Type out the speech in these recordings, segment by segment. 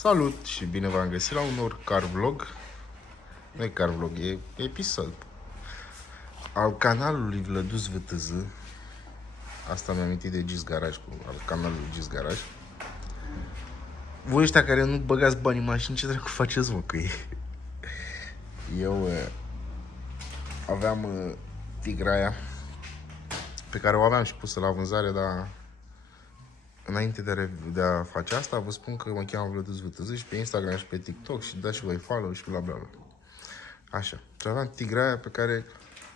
Salut și bine v-am găsit la un nou car vlog. Nu e car vlog, e episod al canalului Vlăduț VTZ. Asta mi-am amintit de Gis Garaj, al canalului Gis Garaj. Voi ăștia care nu băgați bani în mașini, ce dracu faceți, mă, că e? Eu aveam Tigraia pe care o aveam și pusă la vânzare, dar înainte de a face asta, vă spun că mă cheamă Vlăduț VTZ și pe Instagram și pe TikTok și dați și voi follow și bla bla bla. Așa. Și aveam Tigraia pe care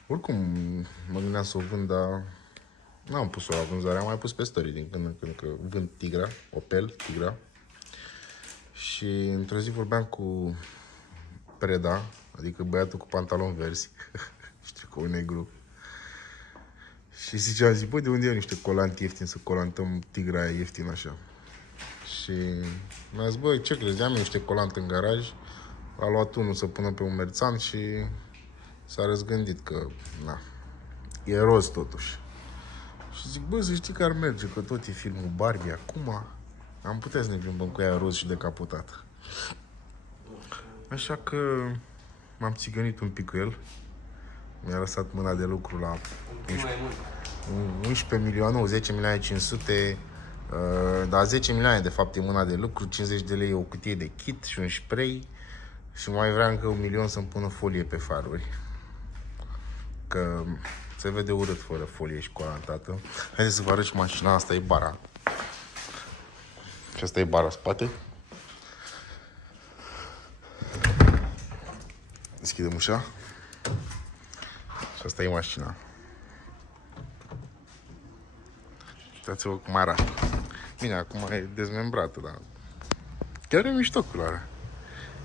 oricum mă gândeam să o vând, dar n-am pus-o la vânzare, am mai pus pe story din când în când că vând Tigra, Opel Tigra. Și într-o zi vorbeam cu Preda, adică băiatul cu pantaloni verzi, știu că un negru. Și zic, băi, de unde iau niște colanti ieftini să colantăm Tigraia ieftin așa? Și mi-a zis, băi, ce crezi, am niște colanți în garaj, a luat unul să pună pe un merțan și s-a răzgândit că, na, e roz totuși. Și zic, bă, să știi că ar merge, că tot e filmul Barbie acum, am putea să ne plimbăm cu ea roz și decapotată. Așa că m-am țigănit un pic cu el, mi-a lăsat mâna de lucru la 11 milioane, nu, 10 milioane 500, dar 10 milioane de fapt e mâna de lucru, 50 de lei o cutie de kit și un spray și mai vreau încă 1 milion să-mi pună folie pe faruri. Că se vede urât fără folie și colantată. Haideți să vă arăt și mașina, asta e bara. Și asta e bara spate. Deschidem ușa. Și asta e mașina. Uitați-vă cum arată. Bine, acum e dezmembrată, dar chiar e mișto culoarea.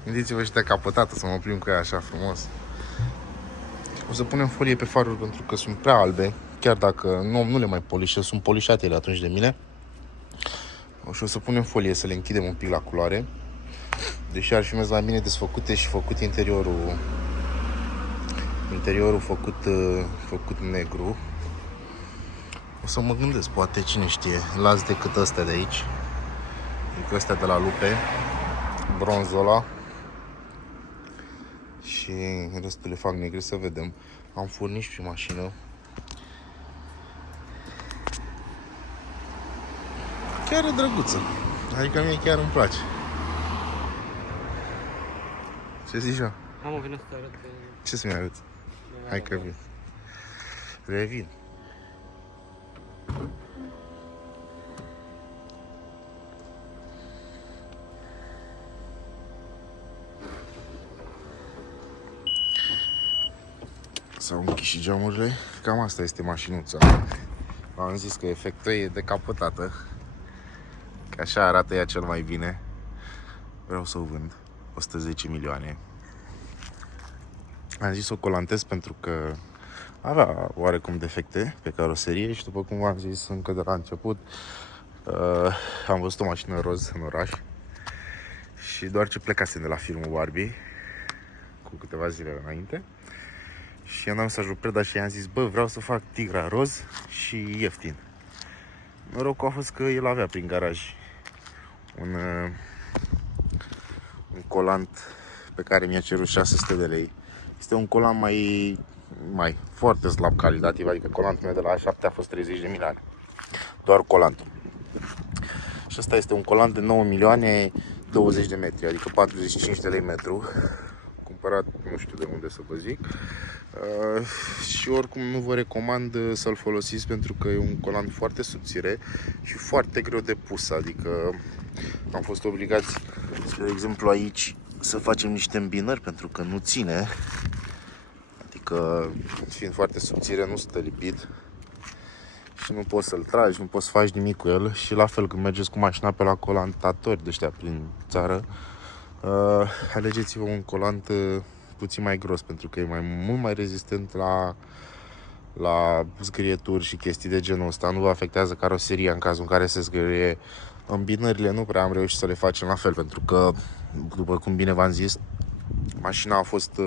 Gândiți-vă și decapotată, să mă plimb cu ea așa frumos. O să punem folie pe faruri pentru că sunt prea albe. Chiar dacă nu le mai polișez, sunt polișate ele atunci de mine. Și o să punem folie să le închidem un pic la culoare. Deși ar fi mers mai bine desfăcute și făcut interiorul făcut negru. O să mă gândesc, poate, cine știe, las decât astea de aici. Adică astea de la Lupe, bronzul ăla. Și restul le fac negre, să vedem. Am furnici pe mașină. Chiar e drăguță. Adică mie chiar îmi place. Ce zici, eu? Am o vină să te arăt. Ce să-mi arăți? Hai că vin. Revin. S-au închis și geamurile. Cam asta este mașinuța. V-am zis că efectul e decapotată. Că așa arată ea cel mai bine. Vreau să o vând. 110 milioane. Am zis să o colantez pentru că avea oarecum defecte pe caroserie și după cum v-am zis încă de la început, am văzut o mașină roz în oraș și doar ce plecasem de la filmul Barbie cu câteva zile înainte și i-am dat mesajul Preda și i-am zis, bă, vreau să fac Tigra roz și ieftin. Norocul a fost că el avea prin garaj un colant pe care mi-a cerut 600 de lei. Este un colant mai foarte slab calitativ, adică colantul meu de la A7 a fost 30 de milioane. Doar colantul. Și asta este un colant de 9 milioane 20 de metri, adică 45 de lei metru. Cumpărat nu știu de unde să vă zic. Și oricum nu vă recomand să-l folosiți pentru că e un colant foarte subțire și foarte greu de pus, adică am fost obligați, de exemplu aici, să facem niște îmbinări pentru că nu ține. Adică fiind foarte subțire nu stă lipid și nu poți să-l tragi, nu poți să faci nimic cu el. Și la fel când mergeți cu mașina pe la colantatori de ăștia prin țară, alegeți-vă un colant puțin mai gros pentru că e mult mai rezistent la zgârieturi și chestii de genul ăsta. Nu vă afectează caroseria în cazul în care se zgârie. Îmbinările nu prea am reușit să le facem la fel pentru că, după cum bine v-am zis, mașina a fost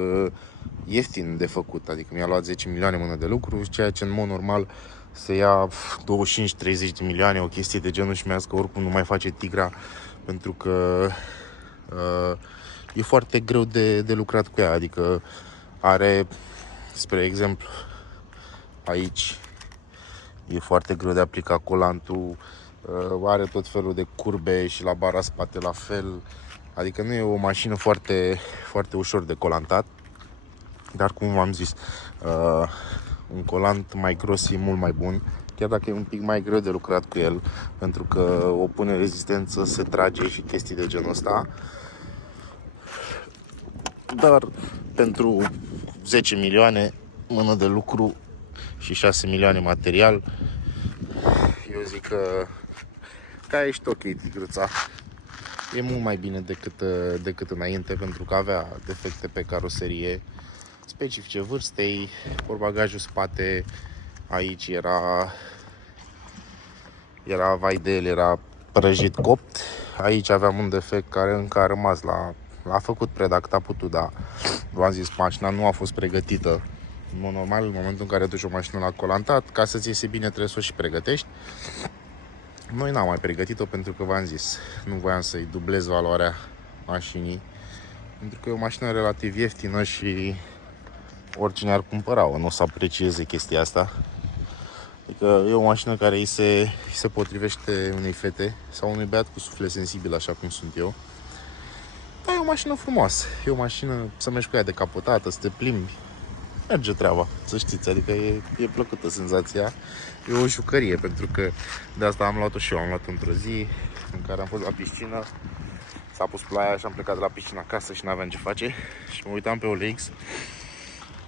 ieftin de făcut, adică mi-a luat 10 milioane mână de lucru, ceea ce în mod normal se ia 25-30 de milioane, o chestie de genul, și mi-a zis că oricum nu mai face Tigra pentru că E foarte greu de lucrat cu ea, adică are, spre exemplu, aici e foarte greu de aplicat colantul, are tot felul de curbe și la bara spate la fel, adică nu e o mașină foarte, foarte ușor de colantat, dar cum v-am zis, un colant mai gros e mult mai bun, chiar dacă e un pic mai greu de lucrat cu el, pentru că opune rezistență, se trage și chestii de genul ăsta. Dar pentru 10 milioane mână de lucru și 6 milioane material, eu zic că ești ok, tigruța. E mult mai bine decât înainte, pentru că avea defecte pe caroserie specifice vârstei, portbagajul spate aici era vai de el, era prăjit copt. Aici aveam un defect care încă a rămas l-a făcut predact, a putut, dar v-am zis, mașina nu a fost pregătită. În mod normal, în momentul în care duci o mașină la colantat, ca să-ți iese bine trebuie să o și pregătești. Noi n-am mai pregătit-o pentru că v-am zis, nu voiam să-i dublez valoarea mașinii, pentru că e o mașină relativ ieftină și oricine ar cumpăra-o, nu o să aprecieze chestia asta. Adică e o mașină care îi se potrivește unei fete sau unui băiat cu suflet sensibil, așa cum sunt eu. Dar e o mașină frumoasă, e o mașină să mergi cu ea decapotată, să te plimbi, merge treaba, să știți, adică e plăcută senzația. E o jucărie, pentru că de asta am luat-o și eu, am luat într-o zi în care am fost la piscină, s-a pus ploaia și am plecat de la piscină acasă și n-aveam ce face și mă uitam pe OLX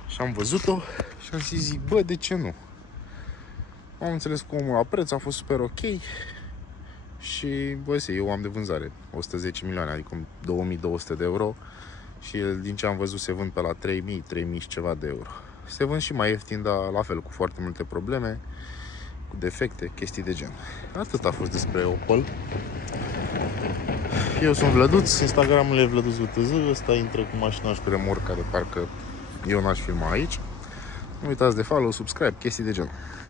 și am văzut-o și am zis, bă, de ce nu? Am înțeles cu omul la preț, a fost super ok și, bă, eu am de vânzare 110 milioane, adică 2200 de euro și el, din ce am văzut, se vând pe la 3000 și ceva de euro. Se vând și mai ieftin, dar la fel, cu foarte multe probleme, cu defecte, chestii de gen. Atât a fost despre Opel. Eu sunt Vlăduț, Instagramul e Vlăduț.tz, ăsta intră cu mașina și cu remorca de parcă eu n-aș filma aici. Nu uitați de follow, subscribe, chestii de gen.